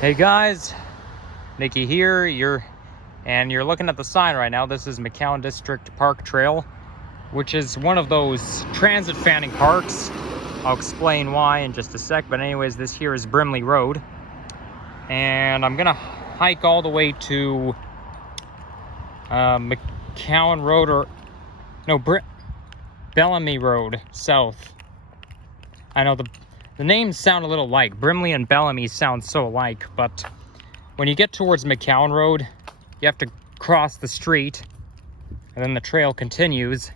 Hey guys, Nikki here. You're looking at the sign right now. This is McCowan District Park Trail, which is one of those transit fanning parks. I'll explain why in just a sec, but anyways, this here is Brimley Road, and I'm gonna hike all the way to McCowan Road, or no, Brimley Road South. I know the names sound a little alike. Brimley and Bellamy sound so alike, but when you get towards McCowan Road, you have to cross the street, and then the trail continues.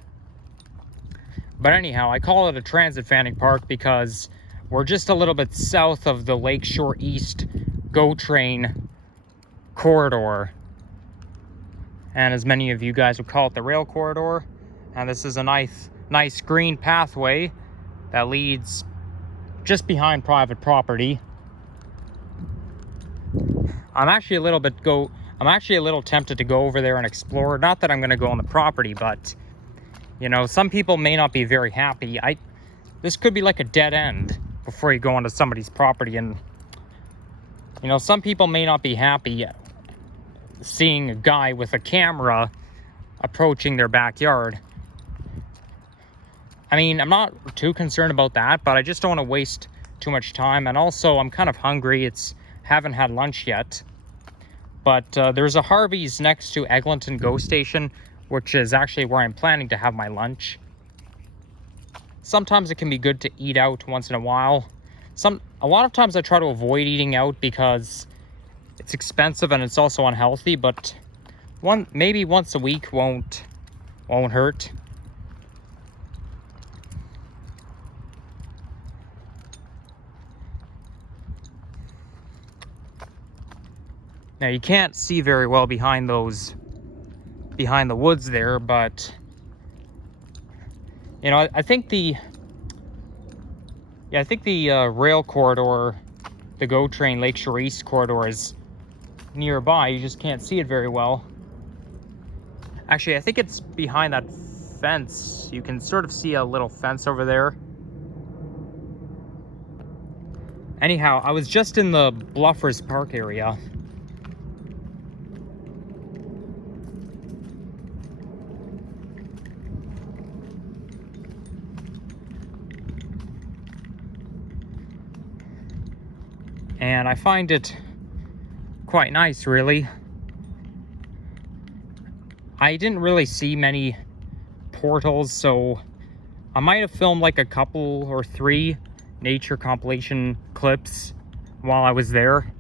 But anyhow, I call it a transit fanning park because we're just a little bit south of the Lakeshore East GO train corridor. And as many of you guys would call it, the rail corridor. And this is a nice green pathway that leads just behind private property. I'm actually a little tempted to go over there and explore. Not that I'm going to go on the property, but you know, some people may not be very happy. This could be like a dead end before you go onto somebody's property, and you know, some people may not be happy seeing a guy with a camera approaching their backyard. I mean, I'm not too concerned about that, but I just don't want to waste too much time. And also, I'm kind of hungry. Haven't had lunch yet. But there's a Harvey's next to Eglinton GO station, which is actually where I'm planning to have my lunch. Sometimes it can be good to eat out once in a while. A lot of times I try to avoid eating out because it's expensive and it's also unhealthy, but maybe once a week won't hurt. Now you can't see very well behind the woods there, but you know, I think the rail corridor, the GO train Lakeshore East corridor, is nearby. You just can't see it very well. Actually, I think it's behind that fence. You can sort of see a little fence over there. Anyhow, I was just in the Bluffers Park area. And I find it quite nice, really. I didn't really see many portals, so I might have filmed like a couple or three nature compilation clips while I was there.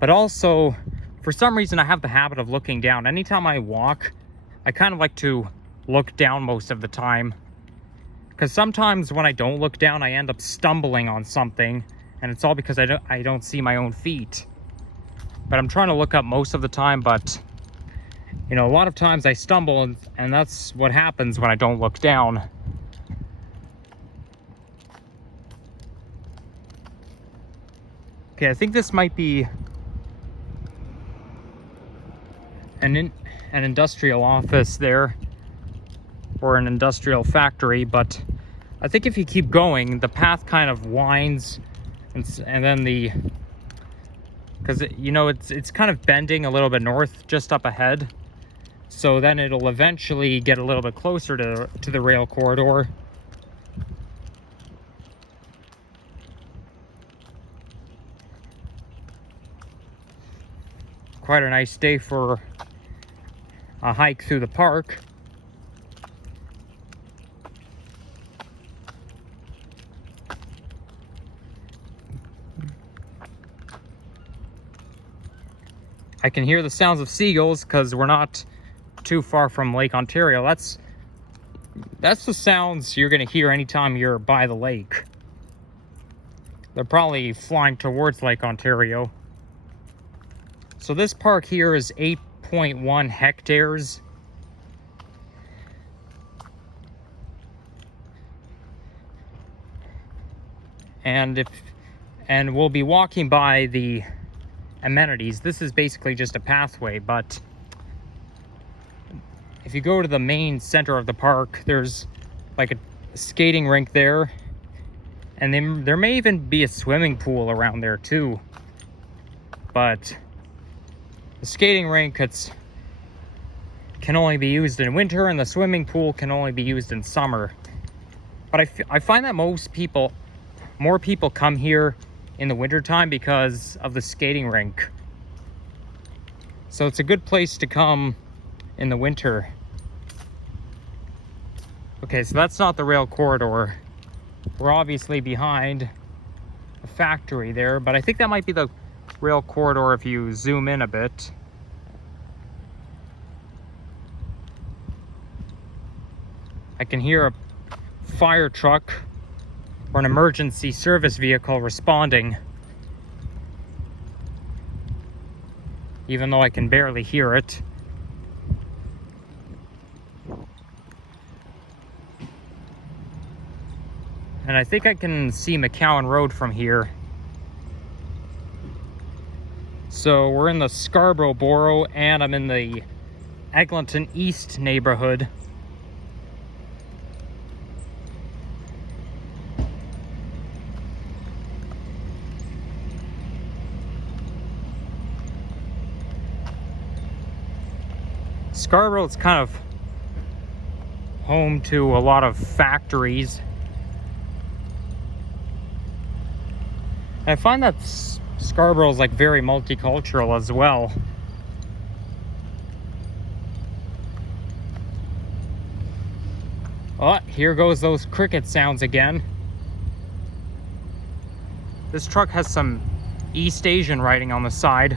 But also, for some reason, I have the habit of looking down. Anytime I walk, I kind of like to look down most of the time. Because sometimes when I don't look down, I end up stumbling on something. And it's all because I don't see my own feet. But I'm trying to look up most of the time, but you know, a lot of times I stumble, and that's what happens when I don't look down. Okay, I think this might be an industrial office there, or an industrial factory, but I think if you keep going, the path kind of winds. And then because you know, it's kind of bending a little bit north just up ahead, so then it'll eventually get a little bit closer to the rail corridor. Quite a nice day for a hike through the park. I can hear the sounds of seagulls because we're not too far from Lake Ontario. That's the sounds you're going to hear anytime you're by the lake. They're probably flying towards Lake Ontario. So this park here is 8.1 hectares. And we'll be walking by the amenities. This is basically just a pathway, but if you go to the main center of the park, there's like a skating rink there, And there may even be a swimming pool around there too. But the skating rink can only be used in winter, and the swimming pool can only be used in summer. But I find that more people come here in the wintertime because of the skating rink. So it's a good place to come in the winter. Okay, so that's not the rail corridor. We're obviously behind a factory there, but I think that might be the rail corridor if you zoom in a bit. I can hear a fire truck or an emergency service vehicle responding, even though I can barely hear it. And I think I can see McCowan Road from here. So we're in the Scarborough borough, and I'm in the Eglinton East neighborhood. Scarborough is kind of home to a lot of factories. I find that Scarborough is like very multicultural as well. Oh, here goes those cricket sounds again. This truck has some East Asian writing on the side.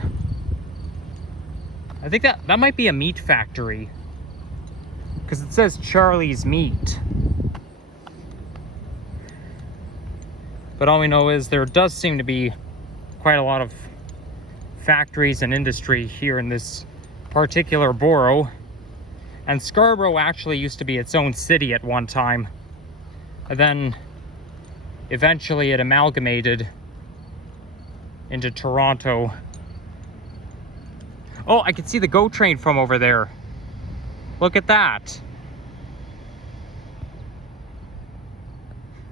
I think that might be a meat factory, because it says Charlie's Meat. But all we know is there does seem to be quite a lot of factories and industry here in this particular borough. And Scarborough actually used to be its own city at one time. And then eventually it amalgamated into Toronto. Oh, I can see the GO train from over there. Look at that.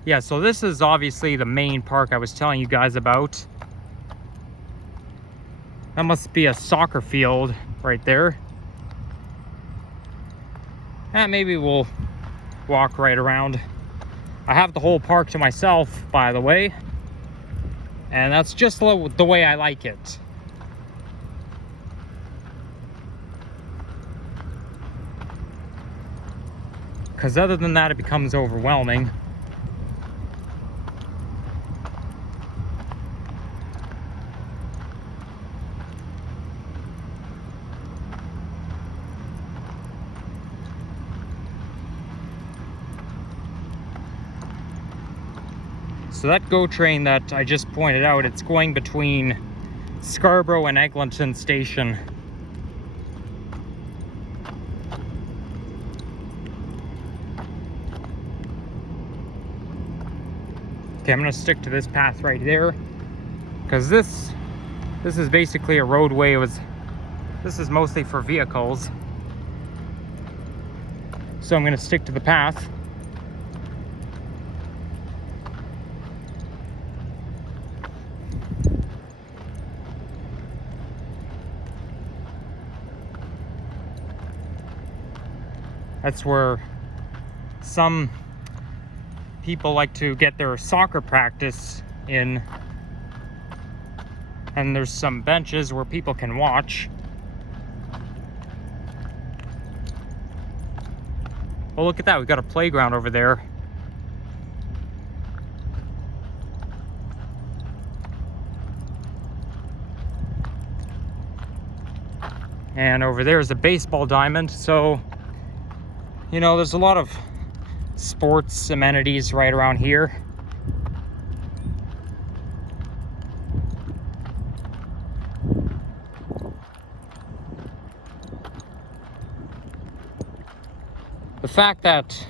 Yeah, so this is obviously the main park I was telling you guys about. That must be a soccer field right there. And maybe we'll walk right around. I have the whole park to myself, by the way. And that's just the way I like it. Because other than that, it becomes overwhelming. So that GO train that I just pointed out, it's going between Scarborough and Eglinton Station. Okay, I'm gonna stick to this path right there, because this is basically a roadway. This is mostly for vehicles. So I'm gonna stick to the path. That's where some people like to get their soccer practice in. And there's some benches where people can watch. Oh, look at that. We've got a playground over there. And over there is a baseball diamond. So, you know, there's a lot of sports amenities right around here. The fact that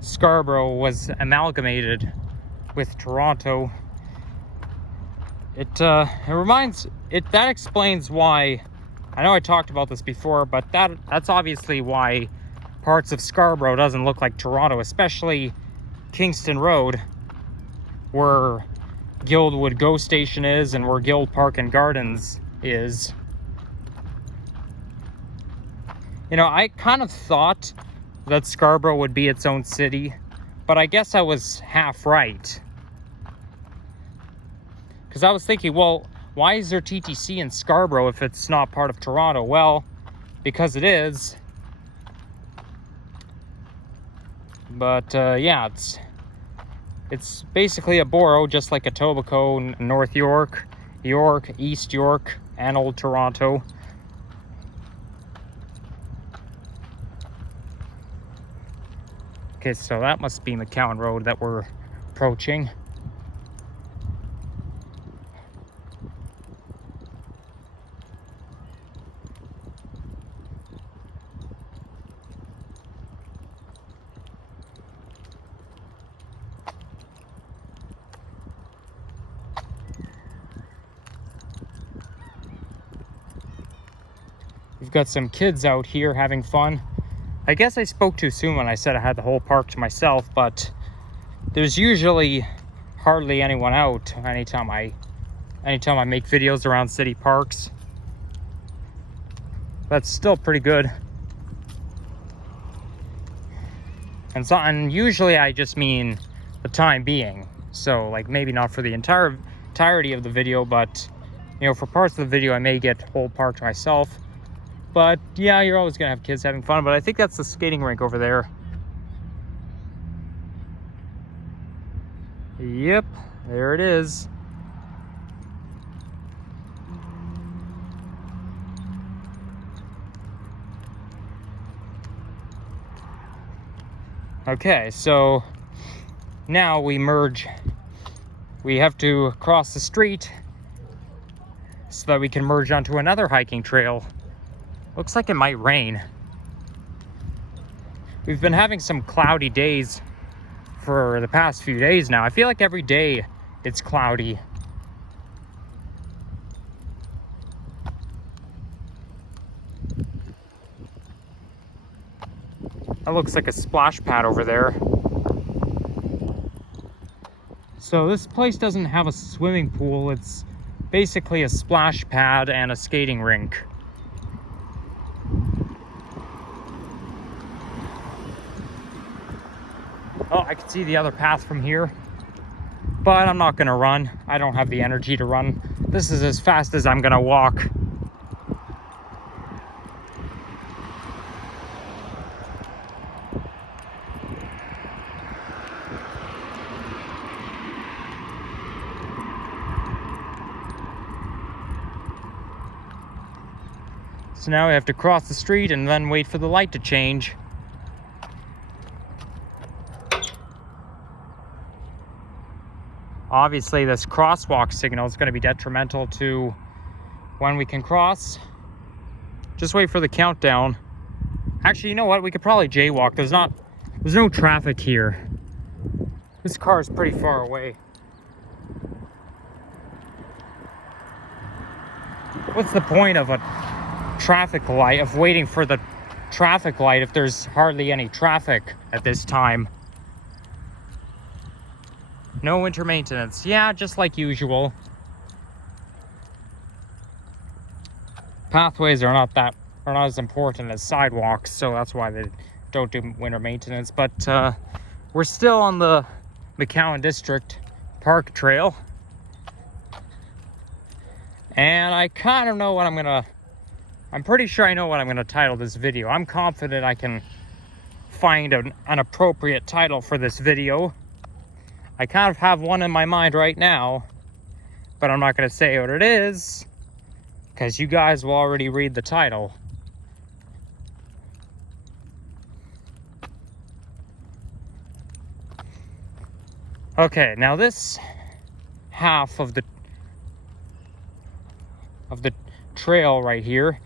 Scarborough was amalgamated with Toronto, that explains why. I know I talked about this before, but that's obviously why parts of Scarborough doesn't look like Toronto, especially Kingston Road. where Guildwood GO station is and where Guild Park and Gardens is. You know, I kind of thought that Scarborough would be its own city, but I guess I was half right. Because I was thinking, well, why is there TTC in Scarborough if it's not part of Toronto? Well, because it is. But yeah, it's basically a borough, just like Etobicoke, North York, York, East York, and Old Toronto. Okay, so that must be McCowan Road that we're approaching. We've got some kids out here having fun. I guess I spoke too soon when I said I had the whole park to myself, but there's usually hardly anyone out anytime I make videos around city parks. That's still pretty good. And usually I just mean the time being. So like maybe not for the entirety of the video, but you know, for parts of the video I may get whole park to myself. But yeah, you're always gonna have kids having fun. But I think that's the skating rink over there. Yep, there it is. Okay, so now we merge. We have to cross the street so that we can merge onto another hiking trail. Looks like it might rain. We've been having some cloudy days for the past few days now. I feel like every day it's cloudy. That looks like a splash pad over there. So this place doesn't have a swimming pool. It's basically a splash pad and a skating rink. Oh, I can see the other path from here, but I'm not gonna run. I don't have the energy to run. This is as fast as I'm gonna walk. So now we have to cross the street and then wait for the light to change. Obviously, this crosswalk signal is going to be detrimental to when we can cross. Just wait for the countdown. Actually, you know what? We could probably jaywalk. There's no traffic here. This car is pretty far away. What's the point of a traffic light, of waiting for the traffic light if there's hardly any traffic at this time? No winter maintenance. Yeah, just like usual. Pathways are not as important as sidewalks, so that's why they don't do winter maintenance. But we're still on the McCowan District Park Trail. And I kind of know what I'm pretty sure I know what I'm gonna title this video. I'm confident I can find an appropriate title for this video. I kind of have one in my mind right now, but I'm not going to say what it is because you guys will already read the title. Okay, now this half of the trail right here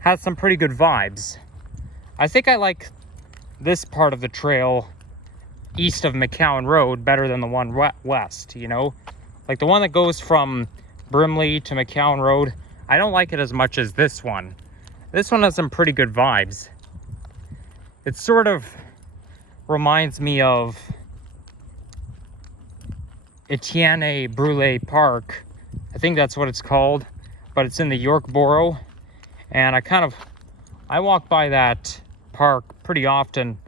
has some pretty good vibes. I think I like this part of the trail east of McCowan Road better than the one west, you know? Like the one that goes from Brimley to McCowan Road, I don't like it as much as this one. This one has some pretty good vibes. It sort of reminds me of Etienne Brule Park. I think that's what it's called, but it's in the York Borough. And I walk by that park pretty often.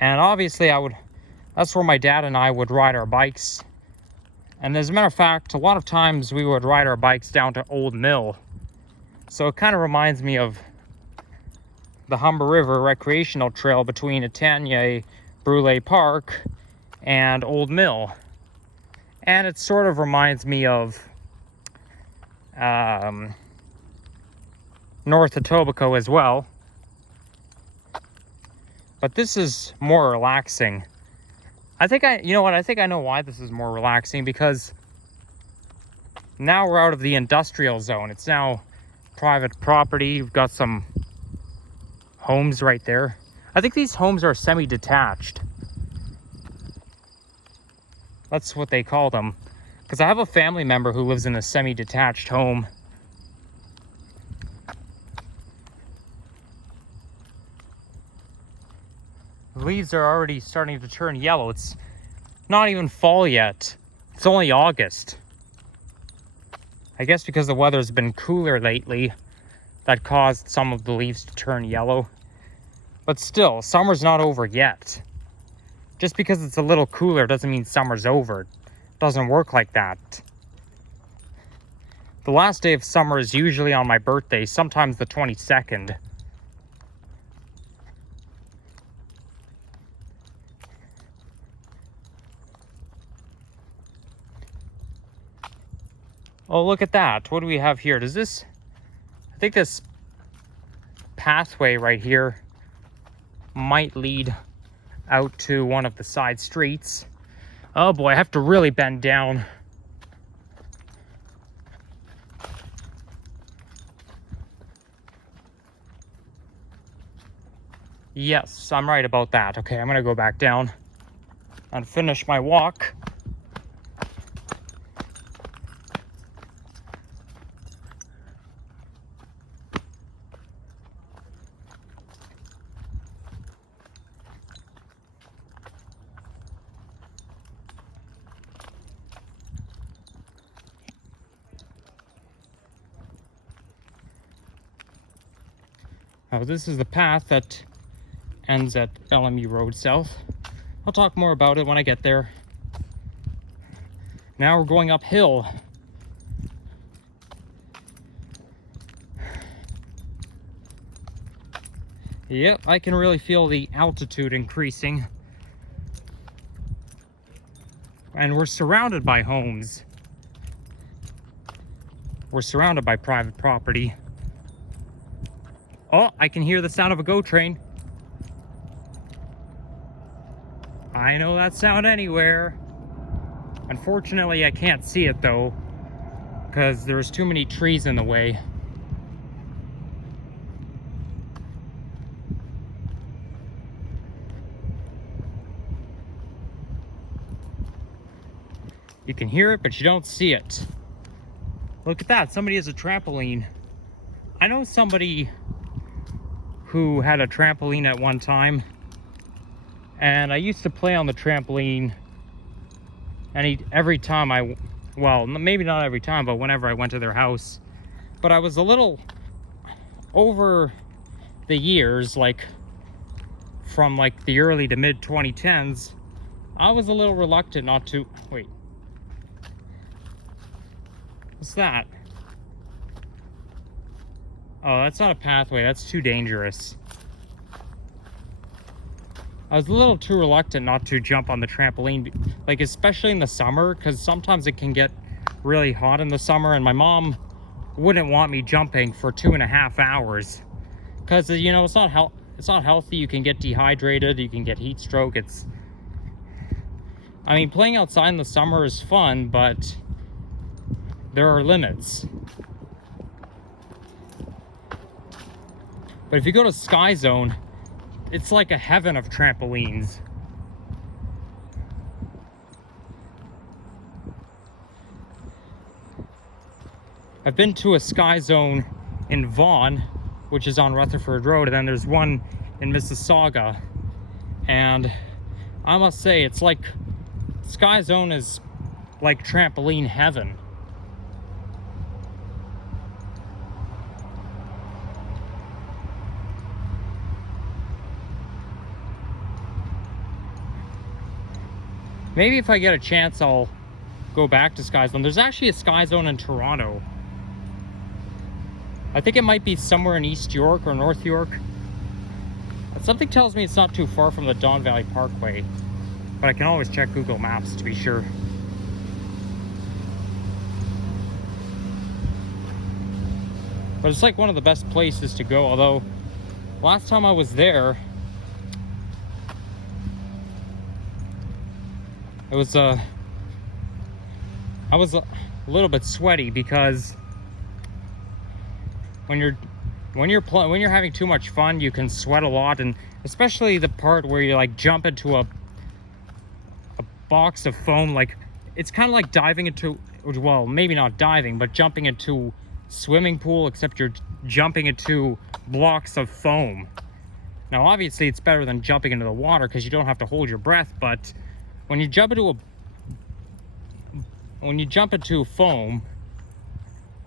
And obviously that's where my dad and I would ride our bikes. And as a matter of fact, a lot of times we would ride our bikes down to Old Mill. So it kind of reminds me of the Humber River recreational trail between Etienne Brule Park and Old Mill. And it sort of reminds me of North Etobicoke as well. But this is more relaxing. You know what, I think I know why this is more relaxing, because now we're out of the industrial zone. It's now private property. You've got some homes right there. I think these homes are semi-detached. That's what they call them. Because I have a family member who lives in a semi-detached home. The leaves are already starting to turn yellow. It's not even fall yet. It's only August. I guess because the weather's been cooler lately, that caused some of the leaves to turn yellow. But still, summer's not over yet. Just because it's a little cooler doesn't mean summer's over. It doesn't work like that. The last day of summer is usually on my birthday, sometimes the 22nd. Oh, look at that. What do we have here? I think this pathway right here might lead out to one of the side streets. Oh boy, I have to really bend down. Yes, I'm right about that. Okay, I'm gonna go back down and finish my walk. Now, this is the path that ends at Brimley Road South. I'll talk more about it when I get there. Now we're going uphill. Yep, I can really feel the altitude increasing. And we're surrounded by homes. We're surrounded by private property. Oh, I can hear the sound of a GO train. I know that sound anywhere. Unfortunately, I can't see it though, because there's too many trees in the way. You can hear it, but you don't see it. Look at that, somebody has a trampoline. I know somebody who had a trampoline at one time, and I used to play on the trampoline, and every time well, maybe not every time, but whenever I went to their house. But I was a little, over the years, like from like the early to mid 2010s, I was a little reluctant not to, wait. What's that? Oh, that's not a pathway, that's too dangerous. I was a little too reluctant not to jump on the trampoline, like especially in the summer, because sometimes it can get really hot in the summer, and my mom wouldn't want me jumping for 2.5 hours. Because, you know, it's not healthy, you can get dehydrated, you can get heat stroke. I mean, playing outside in the summer is fun, but there are limits. But if you go to Sky Zone, it's like a heaven of trampolines. I've been to a Sky Zone in Vaughan, which is on Rutherford Road, and then there's one in Mississauga. And I must say, it's like Sky Zone is like trampoline heaven. Maybe if I get a chance, I'll go back to Sky Zone. There's actually a Sky Zone in Toronto. I think it might be somewhere in East York or North York. Something tells me it's not too far from the Don Valley Parkway, but I can always check Google Maps to be sure. But it's like one of the best places to go, although last time I was there, it was I was a little bit sweaty because when you're having too much fun, you can sweat a lot, and especially the part where you like jump into a box of foam. Like, it's kind of like diving into, well, maybe not diving, but jumping into swimming pool, except you're jumping into blocks of foam. Now obviously it's better than jumping into the water because you don't have to hold your breath, but when you jump into foam,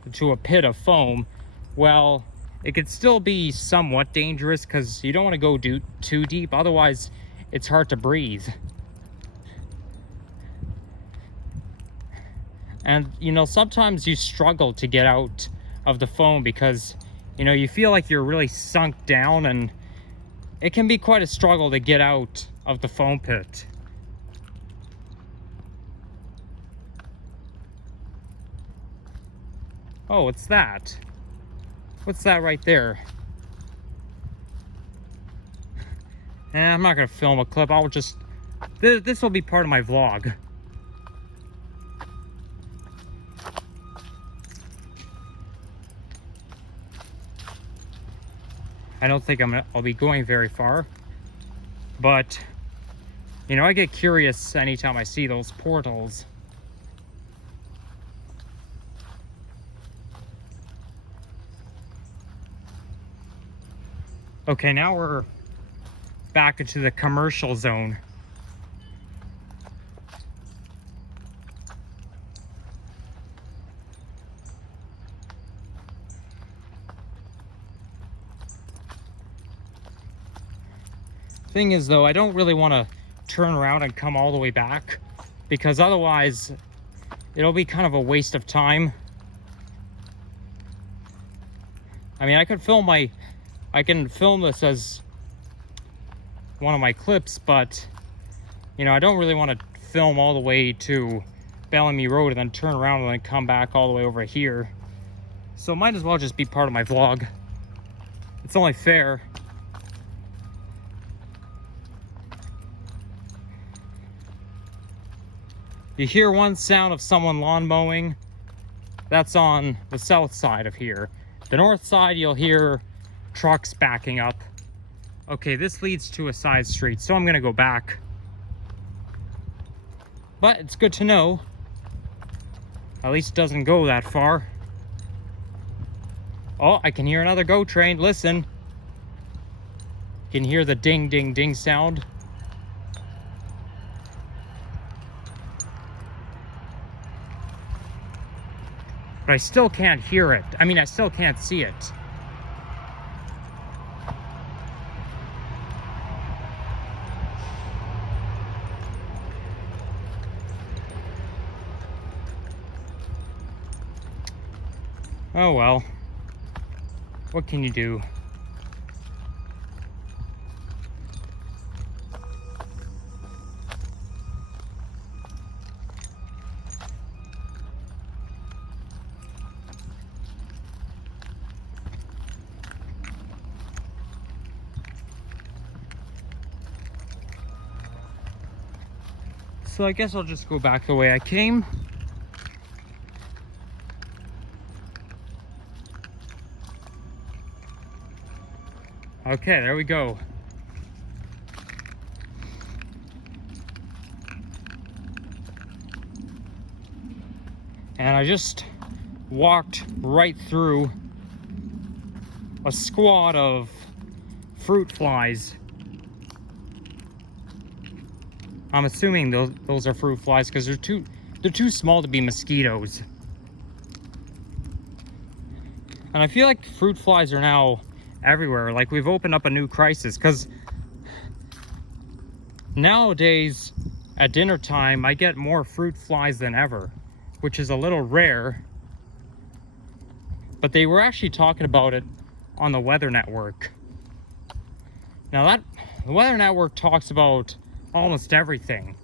into a pit of foam, well, it could still be somewhat dangerous because you don't want to go too deep, otherwise it's hard to breathe. And you know, sometimes you struggle to get out of the foam because, you know, you feel like you're really sunk down, and it can be quite a struggle to get out of the foam pit. Oh, what's that? What's that right there? I'm not gonna film a clip. I'll just, this will be part of my vlog. I don't think I'll be going very far, but you know, I get curious anytime I see those portals. Okay, now we're back into the commercial zone. Thing is though, I don't really want to turn around and come all the way back, because otherwise it'll be kind of a waste of time. I mean, I can film this as one of my clips, but you know, I don't really want to film all the way to Brimley Road and then turn around and then come back all the way over here. So it might as well just be part of my vlog. It's only fair. You hear one sound of someone lawn mowing. That's on the south side of here. The north side, you'll hear trucks backing up. Okay, this leads to a side street, so I'm gonna go back. But it's good to know. At least it doesn't go that far. Oh, I can hear another GO train. Listen. You can hear the ding, ding, ding sound. But I still can't hear it. I mean, I still can't see it. Oh well. What can you do? So I guess I'll just go back the way I came. Okay, there we go. And I just walked right through a squad of fruit flies. I'm assuming those are fruit flies because they're too small to be mosquitoes. And I feel like fruit flies are now everywhere. Like, we've opened up a new crisis, because nowadays at dinner time I get more fruit flies than ever, which is a little rare. But they were actually talking about it on the Weather Network. Now, the Weather Network talks about almost everything.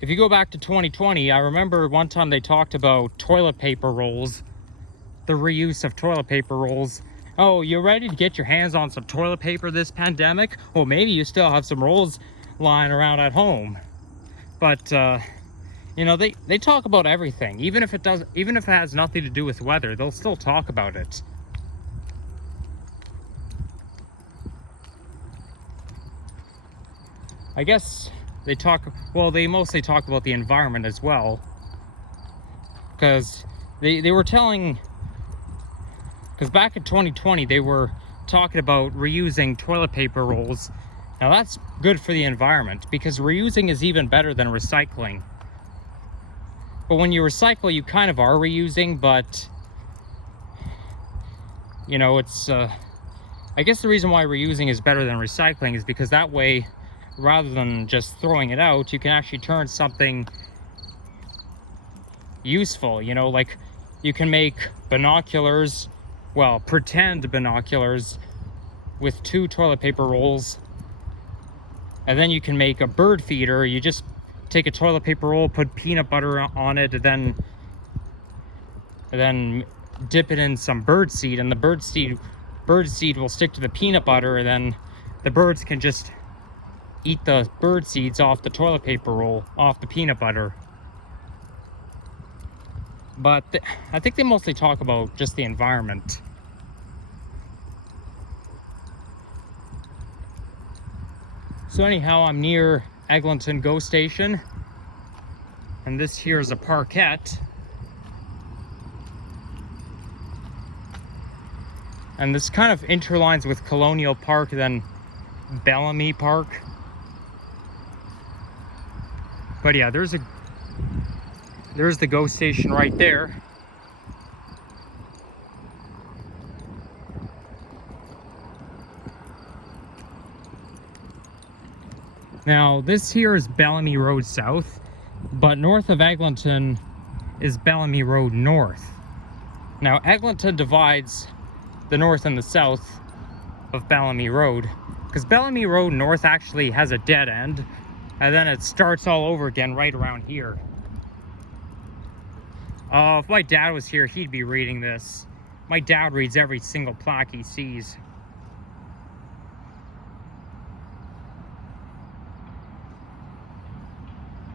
If you go back to 2020, I remember one time they talked about toilet paper rolls, the reuse of toilet paper rolls. Oh, you ready to get your hands on some toilet paper this pandemic? Well, maybe you still have some rolls lying around at home. But you know, they talk about everything. Even if it has nothing to do with weather, they'll still talk about it. I guess they mostly talk about the environment as well. Because they were telling, because back in 2020, they were talking about reusing toilet paper rolls. Now, that's good for the environment, because reusing is even better than recycling. But when you recycle, you kind of are reusing, but, you know, it's, I guess the reason why reusing is better than recycling is because that way, rather than just throwing it out, you can actually turn something useful. You know, like, you can make binoculars, well, pretend binoculars with 2 toilet paper rolls, and then you can make a bird feeder. You just take a toilet paper roll, put peanut butter on it, and then dip it in some bird seed, and the bird seed will stick to the peanut butter, and then the birds can just eat the bird seeds off the toilet paper roll, off the peanut butter. But I think they mostly talk about just the environment. So anyhow, I'm near Eglinton GO station, and this here is a parkette. And this kind of interlines with Colonial Park, then Bellamy Park. But yeah, there's the GO station right there. Now, this here is Bellamy Road South, but north of Eglinton is Bellamy Road North. Now, Eglinton divides the north and the south of Bellamy Road, because Bellamy Road North actually has a dead end, and then it starts all over again right around here. If my dad was here, he'd be reading this. My dad reads every single plaque he sees.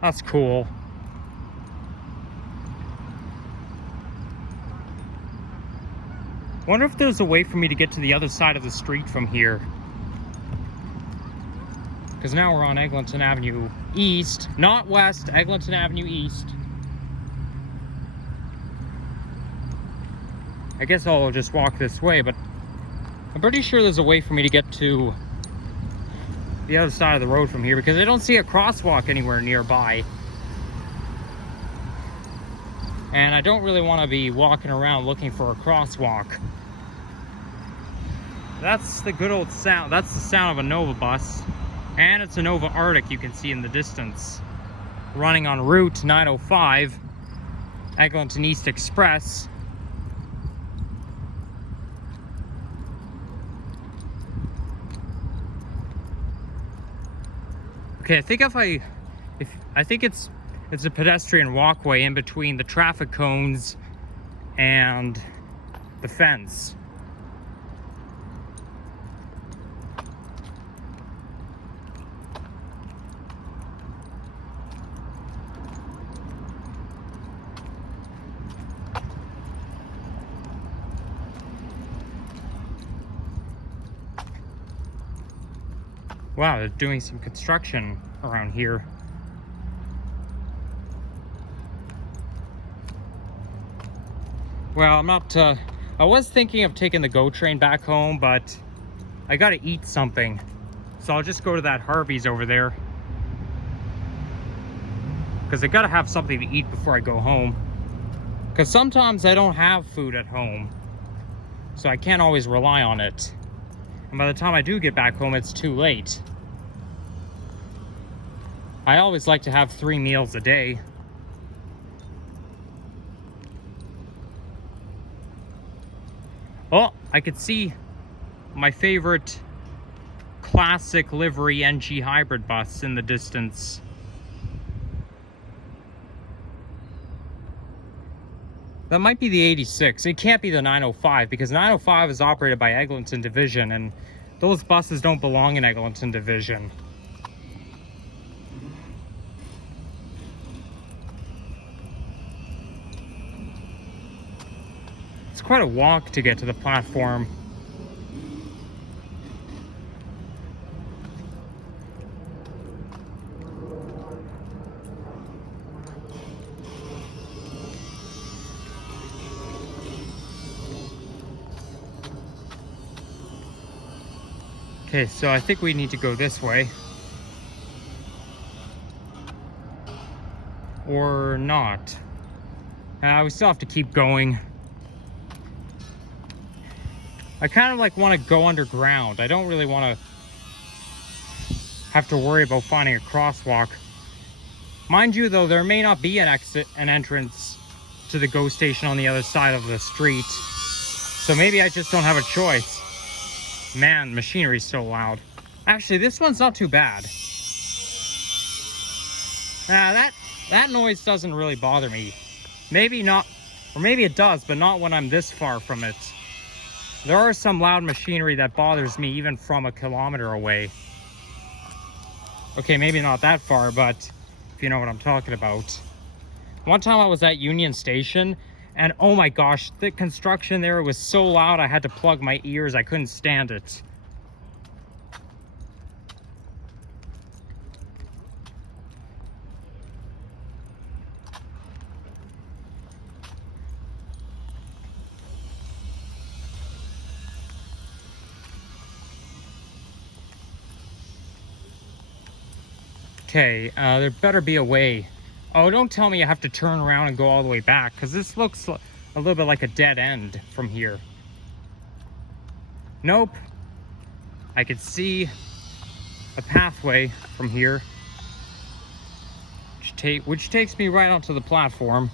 That's cool. Wonder if there's a way for me to get to the other side of the street from here. Because now we're on Eglinton Avenue East, not West, Eglinton Avenue East. I guess I'll just walk this way, but I'm pretty sure there's a way for me to get to the other side of the road from here, because I don't see a crosswalk anywhere nearby. And I don't really want to be walking around looking for a crosswalk. That's the good old sound. That's the sound of a Nova bus. And it's a Nova Arctic you can see in the distance. Running on Route 905, Eglinton East Express. Okay, I think it's a pedestrian walkway in between the traffic cones and the fence. Wow, they're doing some construction around here. Well, I'm not, I was thinking of taking the GO train back home, but I gotta eat something. So I'll just go to that Harvey's over there. because I gotta have something to eat before I go home. Because sometimes I don't have food at home, so I can't always rely on it. And by the time I do get back home, it's too late. I always like to have 3 meals a day. Oh, I could see my favorite classic livery NG hybrid bus in the distance. That might be the 86. It can't be the 905 because 905 is operated by Eglinton Division, and those buses don't belong in Eglinton Division. It's quite a walk to get to the platform. Okay, so I think we need to go this way. Or not. We still have to keep going. I kind of like want to go underground. I don't really want to have to worry about finding a crosswalk. Mind you though, there may not be an entrance to the GO station on the other side of the street. So maybe I just don't have a choice. Man, machinery's so loud. Actually, this one's not too bad. That noise doesn't really bother me. Maybe not, or maybe it does, but not when I'm this far from it. There are some loud machinery that bothers me even from 1 kilometer away. Okay, maybe not that far, but if you know what I'm talking about. One time I was at Union Station, and oh my gosh, the construction there was so loud I had to plug my ears. I couldn't stand it. Okay, there better be a way. Oh, don't tell me you have to turn around and go all the way back, because this looks a little bit like a dead end from here. Nope. I could see a pathway from here, which takes me right onto the platform.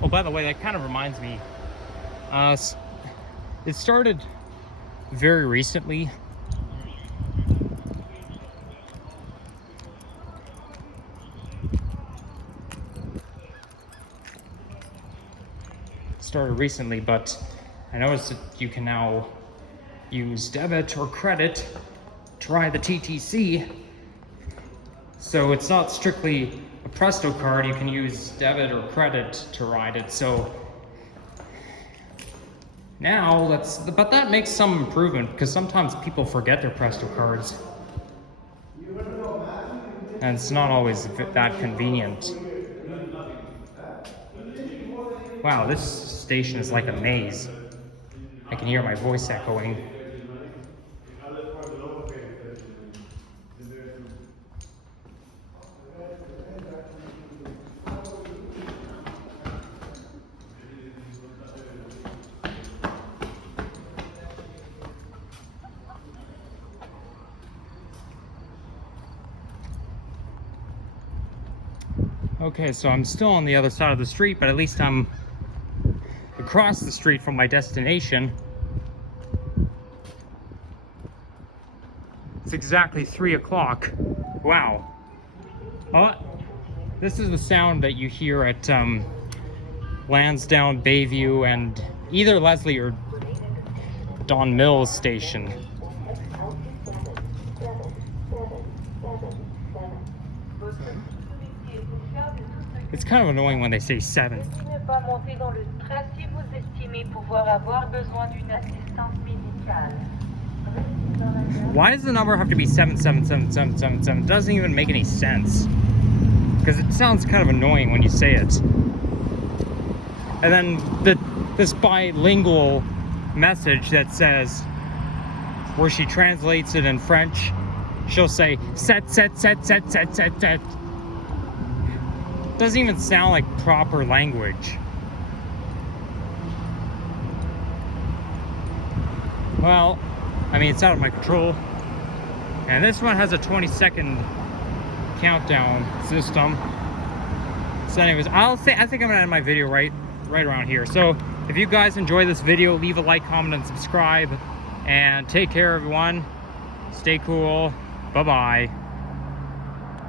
Oh, by the way, that kind of reminds me. It started very recently. But I noticed that you can now use debit or credit to ride the TTC. So it's not strictly a Presto card, you can use debit or credit to ride it. So now but that makes some improvement, because sometimes people forget their Presto cards. And it's not always that convenient. Wow, this station is like a maze. I can hear my voice echoing. Okay, so I'm still on the other side of the street, but at least I'm across the street from my destination. It's exactly 3 o'clock. Wow. Oh, this is the sound that you hear at Lansdowne, Bayview, and either Leslie or Don Mills station. It's kind of annoying when they say 7. Why does the number have to be 7777777? It doesn't even make any sense. Because it sounds kind of annoying when you say it. And then this bilingual message that says, where she translates it in French, she'll say, set, set, set, set, set, set, set. Doesn't even sound like proper language. Well, I mean, it's out of my control. And this one has a 20-second countdown system. So anyways, I think I'm gonna end my video right around here. So if you guys enjoy this video, leave a like, comment, and subscribe. And take care, everyone. Stay cool. Bye-bye.